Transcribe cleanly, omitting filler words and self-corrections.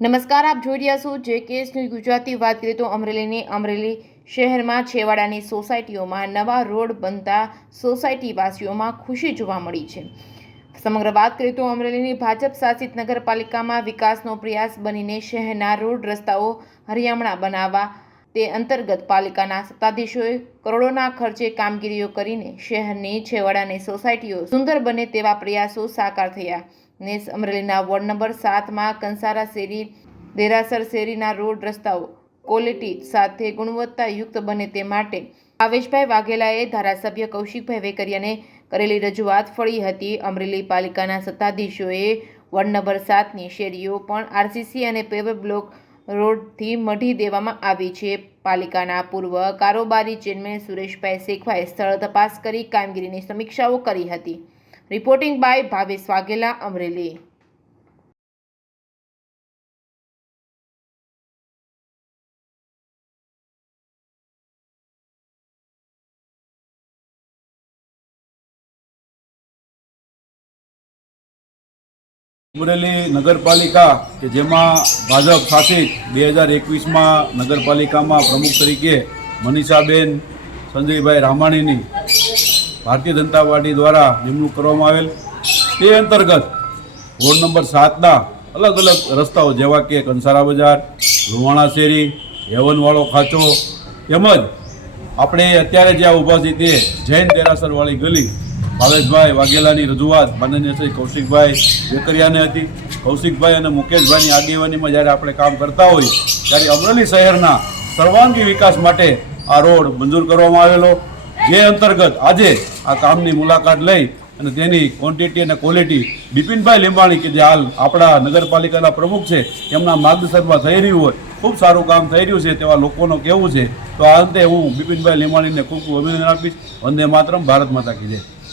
નમસ્કાર, આપ જોઈ રહ્યા છો JKS ન્યૂઝ ગુજરાતી। વાત કરીએ તો અમરેલી શહેરમાં છેવાડાની સોસાયટીઓમાં નવા રોડ બનતા સોસાયટીવાસીઓમાં ખુશી જોવા મળી છે। સમગ્ર વાત કરીએ તો અમરેલીની ભાજપ શાસિત નગરપાલિકામાં વિકાસનો પ્રયાસ બનીને શહેરના રોડ રસ્તાઓ હરિયામણા બનાવવા તે અંતર્ગત પાલિકાના સત્તાધીશોએ કરોડોના ખર્ચે કામગીરીઓ કરીને શહેરની છેવાડાની સોસાયટીઓ સુંદર બને તેવા પ્રયાસો સાકાર થયા। અમરેલીના વોર્ડ નંબર 7માં કંસારા શેરી, દેરાસર શેરીના રોડ રસ્તાઓ ક્વોલિટી સાથે ગુણવત્તાયુક્ત બને તે માટે ભાવેશભાઈ વાઘેલાએ ધારાસભ્ય કૌશિકભાઈ વેકરિયાને કરેલી રજૂઆત ફળી હતી। અમરેલી પાલિકાના સત્તાધીશોએ વોર્ડ નંબર 7ની શેરીઓ પણ RCC અને પેવર બ્લોક રોડથી મઢી દેવામાં આવી છે। પાલિકાના પૂર્વ કારોબારી ચેરમેન સુરેશભાઈ શેખવાએ સ્થળ તપાસ કરી કામગીરીની સમીક્ષાઓ કરી હતી। Reporting by Bhavesh Vaghela, Amreli. અમરેલી નગરપાલિકા કે જેમાં ભાજપ શાસિત 2021માં નગરપાલિકામાં પ્રમુખ તરીકે મનીષાબેન સંજયભાઈ રામાણીની ભારતીય જનતા પાર્ટી દ્વારા નિમણૂક કરવામાં આવેલ। તે અંતર્ગત વોર્ડ નંબર 7ના અલગ અલગ રસ્તાઓ જેવા કે કંસારા બજાર, લુવાણા શેરી, હેવનવાળો ખાંચો તેમજ આપણે અત્યારે જ્યાં ઊભા છીએ તે જૈન દેરાસરવાળી ગલી ભાવેશભાઈ વાઘેલાની રજૂઆત માનનીય શ્રી કૌશિકભાઈ વેકરિયાને હતી। કૌશિકભાઈ અને મુકેશભાઈની આગેવાનીમાં જ્યારે આપણે કામ કરતા હોય ત્યારે અમરેલી શહેરના સર્વાંગી વિકાસ માટે આ રોડ મંજૂર કરવામાં આવેલો, જે અંતર્ગત આજે આ કામની મુલાકાત લઈ અને તેની ક્વોન્ટિટી અને ક્વોલિટી બિપિનભાઈ લીંબાણી કે જે હાલ આપણા નગરપાલિકાના પ્રમુખ છે એમના માર્ગદર્શનમાં થઈ રહ્યું હોય, ખૂબ સારું કામ થઈ રહ્યું છે તેવા લોકોનું કહેવું છે। તો આ અંતે હું બિપિનભાઈ લીંબાણીને ખૂબ ખૂબ અભિનંદન આપીશ। વંદે માતરમ, ભારત માતા કી જય।